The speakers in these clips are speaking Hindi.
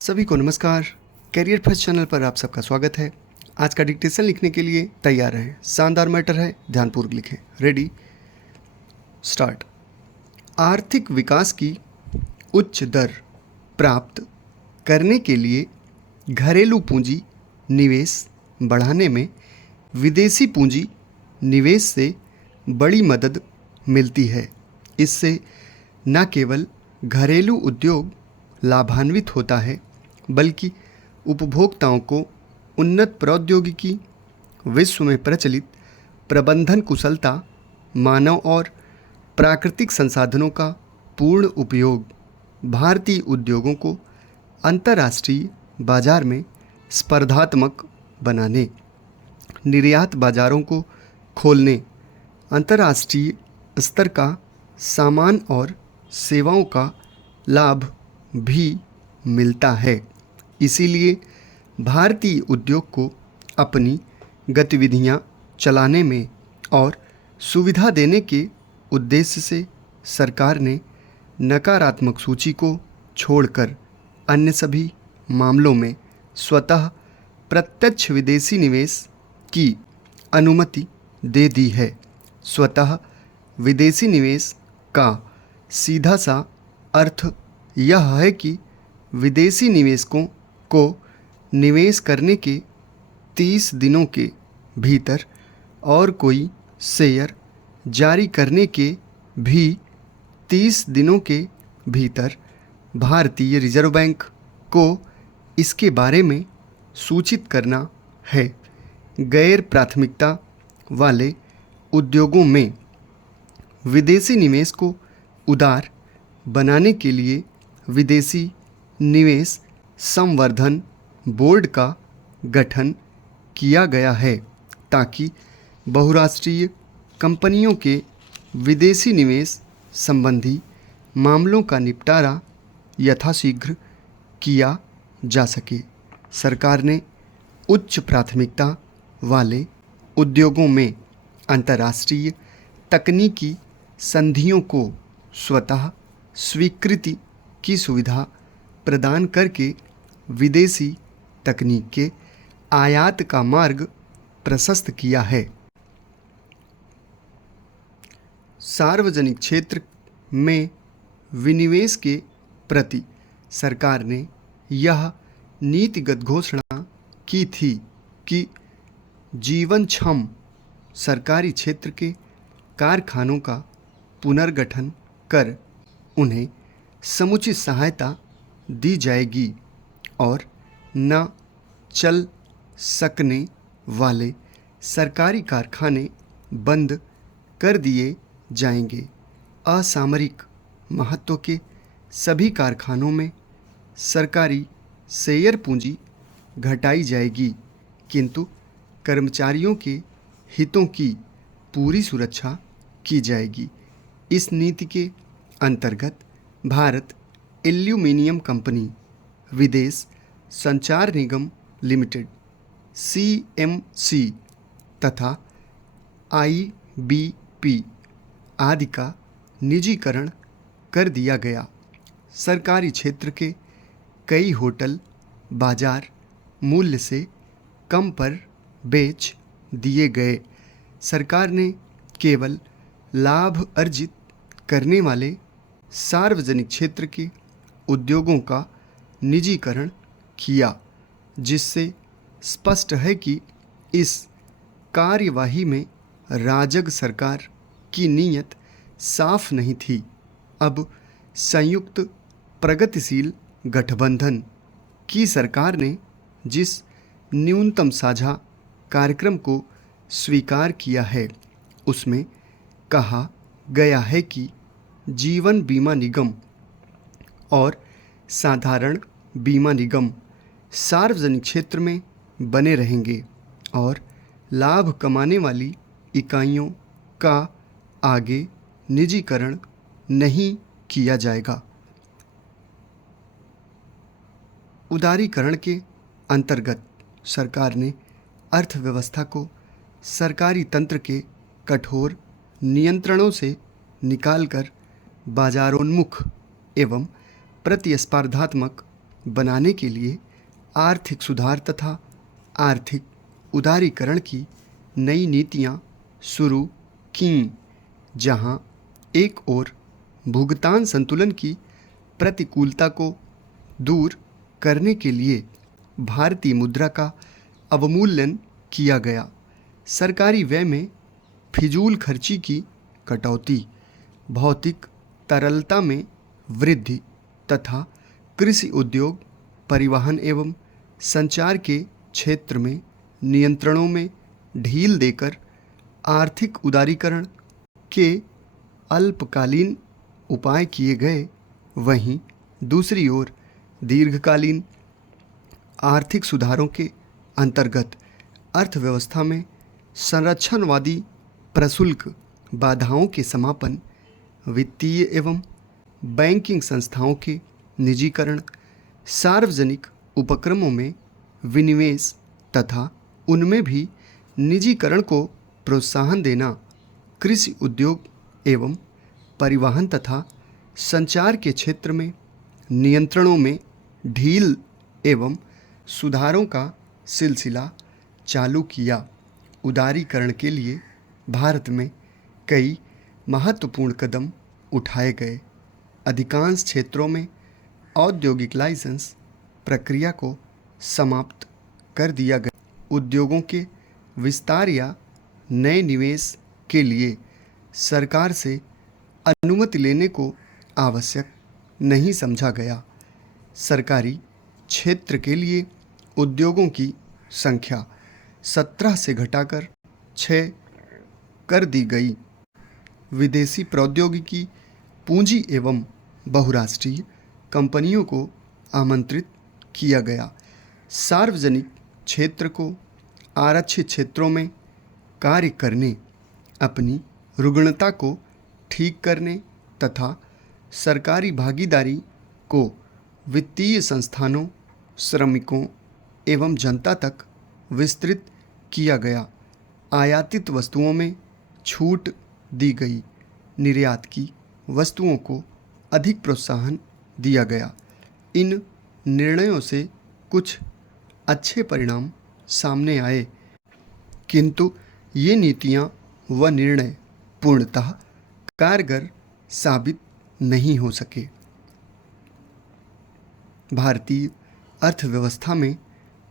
सभी को नमस्कार। कैरियर फर्स्ट चैनल पर आप सबका स्वागत है। आज का डिक्टेशन लिखने के लिए तैयार हैं। शानदार मैटर है, ध्यानपूर्वक लिखें। Ready start. आर्थिक विकास की उच्च दर प्राप्त करने के लिए घरेलू पूंजी निवेश बढ़ाने में विदेशी पूंजी निवेश से बड़ी मदद मिलती है। इससे न केवल घरेलू उद्योग लाभान्वित होता है, बल्कि उपभोक्ताओं को उन्नत प्रौद्योगिकी, विश्व में प्रचलित प्रबंधन कुशलता, मानव और प्राकृतिक संसाधनों का पूर्ण उपयोग, भारतीय उद्योगों को अंतर्राष्ट्रीय बाजार में स्पर्धात्मक बनाने, निर्यात बाजारों को खोलने, अंतर्राष्ट्रीय स्तर का सामान और सेवाओं का लाभ भी मिलता है। इसीलिए भारतीय उद्योग को अपनी गतिविधियां चलाने में और सुविधा देने के उद्देश्य से सरकार ने नकारात्मक सूची को छोड़कर अन्य सभी मामलों में स्वतः प्रत्यक्ष विदेशी निवेश की अनुमति दे दी है। स्वतः विदेशी निवेश का सीधा सा अर्थ यह है कि विदेशी निवेशकों को निवेश करने के 30 दिनों के भीतर और कोई शेयर जारी करने के भी 30 दिनों के भीतर भारतीय रिजर्व बैंक को इसके बारे में सूचित करना है। गैर प्राथमिकता वाले उद्योगों में विदेशी निवेश को उदार बनाने के लिए विदेशी निवेश संवर्धन बोर्ड का गठन किया गया है, ताकि बहुराष्ट्रीय कंपनियों के विदेशी निवेश संबंधी मामलों का निपटारा यथाशीघ्र किया जा सके। सरकार ने उच्च प्राथमिकता वाले उद्योगों में अंतर्राष्ट्रीय तकनीकी संधियों को स्वतः स्वीकृति की सुविधा प्रदान करके विदेशी तकनीक के आयात का मार्ग प्रशस्त किया है। सार्वजनिक क्षेत्र में विनिवेश के प्रति सरकार ने यह नीतिगत घोषणा की थी कि जीवनक्षम सरकारी क्षेत्र के कारखानों का पुनर्गठन कर उन्हें समुचित सहायता दी जाएगी और न चल सकने वाले सरकारी कारखाने बंद कर दिए जाएंगे। असामरिक महत्व के सभी कारखानों में सरकारी शेयर पूंजी घटाई जाएगी, किंतु कर्मचारियों के हितों की पूरी सुरक्षा की जाएगी। इस नीति के अंतर्गत भारत एल्यूमीनियम कंपनी, विदेश संचार निगम लिमिटेड (CMC) तथा IBP आदि का निजीकरण कर दिया गया। सरकारी क्षेत्र के कई होटल बाजार मूल्य से कम पर बेच दिए गए। सरकार ने केवल लाभ अर्जित करने वाले सार्वजनिक क्षेत्र के उद्योगों का निजीकरण किया, जिससे स्पष्ट है कि इस कार्यवाही में राजग सरकार की नीयत साफ नहीं थी। अब संयुक्त प्रगतिशील गठबंधन की सरकार ने जिस न्यूनतम साझा कार्यक्रम को स्वीकार किया है, उसमें कहा गया है कि जीवन बीमा निगम और साधारण बीमा निगम सार्वजनिक क्षेत्र में बने रहेंगे और लाभ कमाने वाली इकाइयों का आगे निजीकरण नहीं किया जाएगा। उदारीकरण के अंतर्गत सरकार ने अर्थव्यवस्था को सरकारी तंत्र के कठोर नियंत्रणों से निकालकर बाजारोन्मुख एवं प्रतिस्पर्धात्मक बनाने के लिए आर्थिक सुधार तथा आर्थिक उदारीकरण की नई नीतियां शुरू कीं, जहां एक ओर भुगतान संतुलन की प्रतिकूलता को दूर करने के लिए भारतीय मुद्रा का अवमूल्यन किया गया, सरकारी व्यय में फिजूल खर्ची की कटौती, भौतिक तरलता में वृद्धि तथा कृषि उद्योग, परिवहन एवं संचार के क्षेत्र में नियंत्रणों में ढील देकर आर्थिक उदारीकरण के अल्पकालीन उपाय किए गए। वहीं दूसरी ओर दीर्घकालीन आर्थिक सुधारों के अंतर्गत अर्थव्यवस्था में संरक्षणवादी प्रशुल्क बाधाओं के समापन, वित्तीय एवं बैंकिंग संस्थाओं के निजीकरण, सार्वजनिक उपक्रमों में विनिवेश तथा उनमें भी निजीकरण को प्रोत्साहन देना, कृषि उद्योग एवं परिवहन तथा संचार के क्षेत्र में नियंत्रणों में ढील एवं सुधारों का सिलसिला चालू किया। उदारीकरण के लिए भारत में कई महत्वपूर्ण कदम उठाए गए। अधिकांश क्षेत्रों में औद्योगिक लाइसेंस प्रक्रिया को समाप्त कर दिया गया। उद्योगों के विस्तार या नए निवेश के लिए सरकार से अनुमति लेने को आवश्यक नहीं समझा गया। सरकारी क्षेत्र के लिए उद्योगों की संख्या 17 से घटाकर 6 कर दी गई। विदेशी प्रौद्योगिकी पूंजी एवं बहुराष्ट्रीय कंपनियों को आमंत्रित किया गया। सार्वजनिक क्षेत्र को आरक्षित क्षेत्रों में कार्य करने, अपनी रुग्णता को ठीक करने तथा सरकारी भागीदारी को वित्तीय संस्थानों, श्रमिकों एवं जनता तक विस्तृत किया गया। आयातित वस्तुओं में छूट दी गई। निर्यात की वस्तुओं को अधिक प्रोत्साहन दिया गया। इन निर्णयों से कुछ अच्छे परिणाम सामने आए, किंतु ये नीतियां व निर्णय पूर्णतः कारगर साबित नहीं हो सके। भारतीय अर्थव्यवस्था में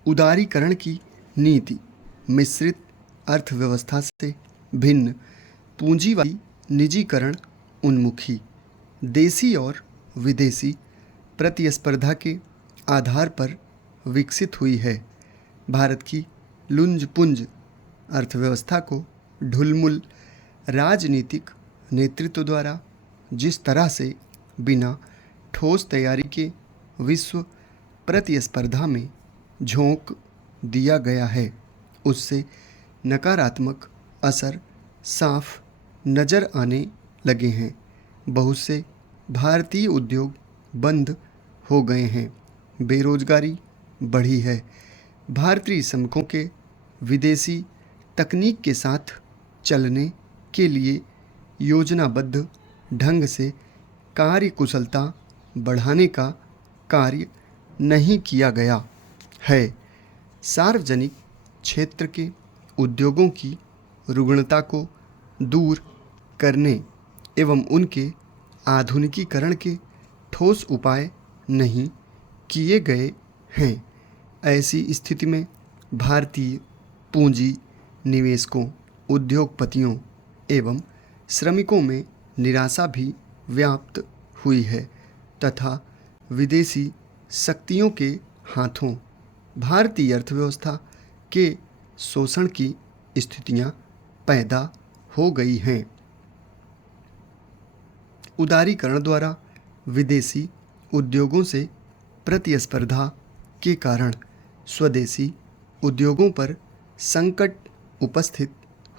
उदारीकरण की नीति मिश्रित अर्थव्यवस्था से भिन्न, पूंजीवादी, निजीकरण उन्मुखी, देसी और विदेशी प्रतिस्पर्धा के आधार पर विकसित हुई है। भारत की लुंज-पुंज अर्थव्यवस्था को ढुलमुल राजनीतिक नेतृत्व द्वारा जिस तरह से बिना ठोस तैयारी के विश्व प्रतिस्पर्धा में झोंक दिया गया है, उससे नकारात्मक असर साफ नज़र आने लगे हैं। बहुत से भारतीय उद्योग बंद हो गए हैं। बेरोजगारी बढ़ी है। भारतीय श्रमिकों के विदेशी तकनीक के साथ चलने के लिए योजनाबद्ध ढंग से कार्य कुशलता बढ़ाने का कार्य नहीं किया गया है। सार्वजनिक क्षेत्र के उद्योगों की रुग्णता को दूर करने एवं उनके आधुनिकीकरण के ठोस उपाय नहीं किए गए हैं। ऐसी स्थिति में भारतीय पूंजी निवेशकों, उद्योगपतियों एवं श्रमिकों में निराशा भी व्याप्त हुई है तथा विदेशी शक्तियों के हाथों भारतीय अर्थव्यवस्था के शोषण की स्थितियां पैदा हो गई हैं। उदारीकरण द्वारा विदेशी उद्योगों से प्रतिस्पर्धा के कारण स्वदेशी उद्योगों पर संकट उपस्थित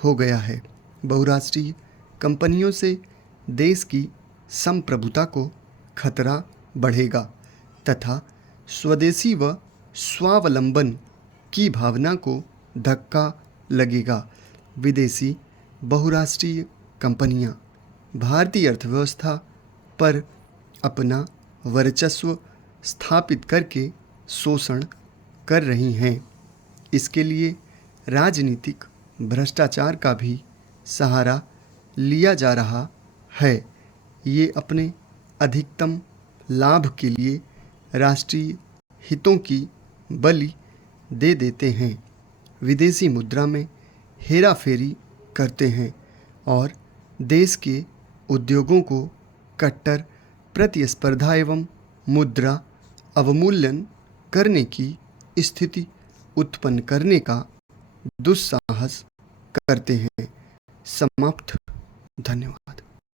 हो गया है। बहुराष्ट्रीय कंपनियों से देश की संप्रभुता को खतरा बढ़ेगा तथा स्वदेशी व स्वावलंबन की भावना को धक्का लगेगा। विदेशी बहुराष्ट्रीय कंपनियां भारतीय अर्थव्यवस्था पर अपना वर्चस्व स्थापित करके शोषण कर रही हैं। इसके लिए राजनीतिक भ्रष्टाचार का भी सहारा लिया जा रहा है। ये अपने अधिकतम लाभ के लिए राष्ट्रीय हितों की बलि दे देते हैं, विदेशी मुद्रा में हेराफेरी करते हैं और देश के उद्योगों को कट्टर प्रतिस्पर्धा एवं मुद्रा अवमूल्यन करने की स्थिति उत्पन्न करने का दुस्साहस करते हैं। समाप्त। धन्यवाद।